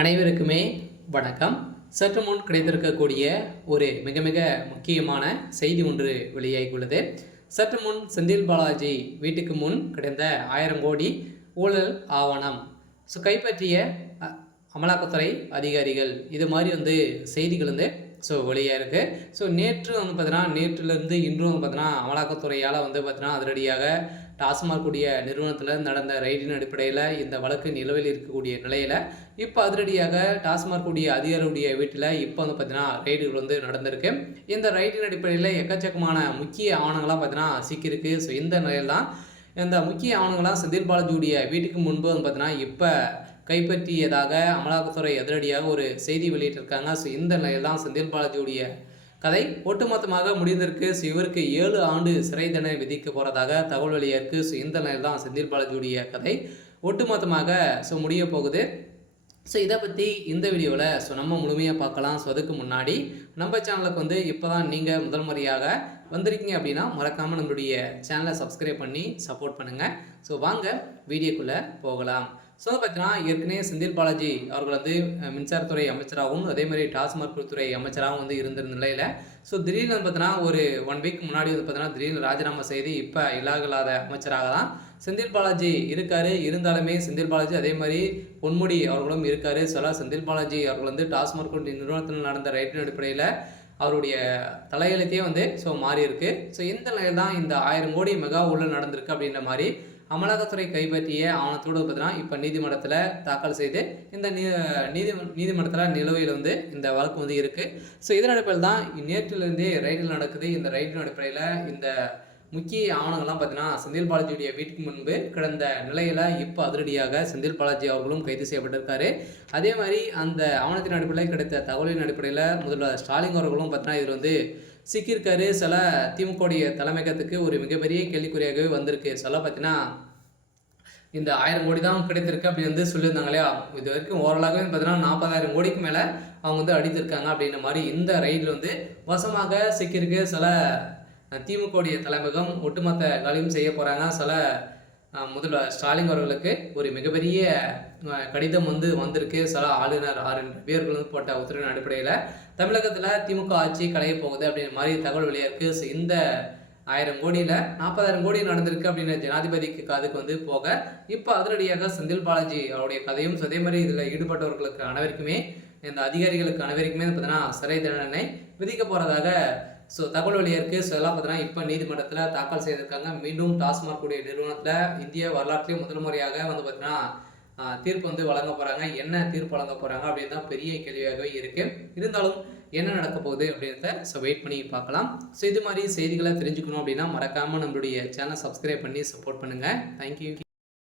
அனைவருக்குமே வணக்கம். சற்று முன் கிடைத்திருக்கக்கூடிய ஒரு மிக மிக முக்கியமான செய்தி ஒன்று வெளியாகியுள்ளது. சற்று முன் செந்தில் பாலாஜி வீட்டுக்கு முன் கிடைத்த 1000 கோடி ஊழல் ஆவணம் கைப்பற்றிய அமலாக்கத்துறை அதிகாரிகள் இது மாதிரி செய்திகள் வெளியாக இருக்குது. நேற்று பார்த்தீங்கன்னா நேற்றுலேருந்து இன்றும் பார்த்தீங்கன்னா அமலாக்கத்துறையால் பார்த்தீங்கன்னா அதிரடியாக டாஸ்மாக் கூடிய நிறுவனத்தில் நடந்த ரைடின் அடிப்படையில் இந்த வழக்கு நிலுவையில் இருக்கக்கூடிய நிலையில் இப்போ அதிரடியாக டாஸ்மாக் கூடிய அதிகாரியுடைய வீட்டில் இப்போ பார்த்தீங்கன்னா ரைடுகள் நடந்திருக்கு. இந்த ரைடின் அடிப்படையில் எக்கச்சக்கமான முக்கிய ஆவணங்களாக பார்த்தீங்கன்னா சிக்கியிருக்கு. இந்த நிலையில் தான் இந்த முக்கிய ஆவணங்களாக செந்தில் பாலாஜியுடைய வீட்டுக்கு முன்பு பார்த்தீங்கன்னா இப்போ கைப்பற்றியதாக அமலாக்கத்துறை அதிரடியாக ஒரு செய்தி வெளியிட்டிருக்காங்க. இந்த நிலையில் தான் செந்தில் பாலாஜியுடைய கதை ஒட்டுமொத்தமாக முடிந்திருக்கு. இவருக்கு 7 ஆண்டு சிறை தண்டனை விதிக்க போகிறதாக தகவல் வெளியாயிருக்கு. இந்த நிலையில் தான் செந்தில் பாலாஜியுடைய கதை ஒட்டுமொத்தமாக முடிய போகுது. இதை பற்றி இந்த வீடியோவில் நம்ம முழுமையாக பார்க்கலாம். அதுக்கு முன்னாடி நம்ம சேனலுக்கு இப்போ தான் நீங்கள் முதல் முறையாக வந்திருக்கீங்க அப்படின்னா மறக்காமல் நம்மளுடைய சேனலை சப்ஸ்கிரைப் பண்ணி சப்போர்ட் பண்ணுங்கள். வாங்க வீடியோக்குள்ளே போகலாம். பார்த்தீங்கன்னா ஏற்கனவே செந்தில் பாலாஜி அவர்கள் மின்சாரத்துறை அமைச்சராகவும் அதே மாதிரி டாஸ்மாக் துறை அமைச்சராகவும் இருந்திருந்த நிலையில் திடீர்னு பார்த்தீங்கன்னா ஒரு 1 வீக் முன்னாடி பார்த்தீங்கன்னா திடீர்னு ராஜினாமா செய்து இப்போ இல்லாத அமைச்சராக தான் செந்தில் பாலாஜி இருக்கார். இருந்தாலுமே செந்தில் பாலாஜி அதே மாதிரி பொன்முடி அவர்களும் இருக்கார். செந்தில் பாலாஜி அவர்கள் டாஸ்மாக் நிறுவனத்தில் நடந்த ரைட்டின் அடிப்படையில் அவருடைய தலையெழுத்தையே மாறி இருக்கு. இந்த நிலையில் தான் இந்த 1000 கோடி மெகா ஊழல் நடந்திருக்கு அப்படின்ற மாதிரி அமலாக்கத்துறை கைப்பற்றிய ஆவணத்தோடு பார்த்தீங்கன்னா இப்போ நீதிமன்றத்தில் தாக்கல் செய்து இந்த நீதிமன்றத்தில் நிலுவையில் இந்த வழக்கு இருக்குது. இதன் அடிப்படையில் தான் நேற்றிலிருந்தே ரைடில் நடக்குது. இந்த ரைடின் அடிப்படையில் இந்த முக்கிய ஆவணங்கள்லாம் பார்த்தீங்கன்னா செந்தில் பாலாஜியுடைய வீட்டுக்கு முன்பு கிடந்த நிலையில் இப்போ அதிரடியாக செந்தில் பாலாஜி அவர்களும் கைது செய்யப்பட்டிருக்காரு. அதே மாதிரி அந்த ஆவணத்தின் அடிப்படையில் கிடைத்த தகவலின் அடிப்படையில் முதல்வர் ஸ்டாலின் அவர்களும் பார்த்தீங்கன்னா இதில் சிக்கியிருக்காரு. திமுகவுடைய தலைமையகத்துக்கு ஒரு மிகப்பெரிய கேள்விக்குறியாகவே வந்திருக்கு. பார்த்தீங்கன்னா இந்த 1000 கோடி தான் கிடைத்திருக்கு அப்படின்னு சொல்லியிருந்தாங்க இல்லையா. இது வரைக்கும் ஓரளவு பார்த்தீங்கன்னா 40,000 கோடிக்கு மேலே அவங்க அடித்திருக்காங்க அப்படின்ற மாதிரி இந்த ரைடில் வசமாக சிக்கியிருக்கு. திமுகவுடைய தலைமையகம் ஒட்டுமொத்த வேலையும் செய்ய போகிறாங்க. முதல்வர் ஸ்டாலின் அவர்களுக்கு ஒரு மிகப்பெரிய கடிதம் வந்திருக்கு. ஆளுநர் வீரர்கள் போட்ட உத்தரவின் அடிப்படையில் தமிழகத்தில் திமுக ஆட்சி களைய போகுது அப்படின்ற மாதிரி தகவல் வெளியாயிருக்கு. இந்த 1000 கோடியில் 40,000 கோடி நடந்திருக்கு அப்படின்னு ஜனாதிபதிக்கு காதுக்கு போக இப்போ அதிரடியாக செந்தில் பாலாஜி அவருடைய கதையும் அதே மாதிரி இதில் ஈடுபட்டவர்களுக்கு அனைவருக்குமே இந்த அதிகாரிகளுக்கு அனைவருக்குமே பார்த்தீங்கன்னா சிறை தண்டனை விதிக்க போகிறதாக தகவல் வெளியாயிருக்கு. இதெல்லாம் பார்த்தீங்கன்னா இப்போ நீதிமன்றத்தில் தாக்கல் செய்திருக்காங்க. மீண்டும் டாஸ்மாக் கூடிய நிறுவனத்தில் இந்திய வரலாற்றிலே முதல் முறையாக பார்த்தீங்கன்னா தீர்ப்பு வழங்க போகிறாங்க. என்ன தீர்ப்பு வழங்க போகிறாங்க அப்படின்னு தான் பெரிய கேள்வியாகவே இருக்குது. இருந்தாலும் என்ன நடக்க போகுது அப்படின்றத வெயிட் பண்ணி பார்க்கலாம். இது மாதிரி செய்திகளை தெரிஞ்சுக்கணும் அப்படின்னா மறக்காமல் நம்மளுடைய சேனலை சப்ஸ்கிரைப் பண்ணி சப்போர்ட் பண்ணுங்கள். தேங்க்யூ.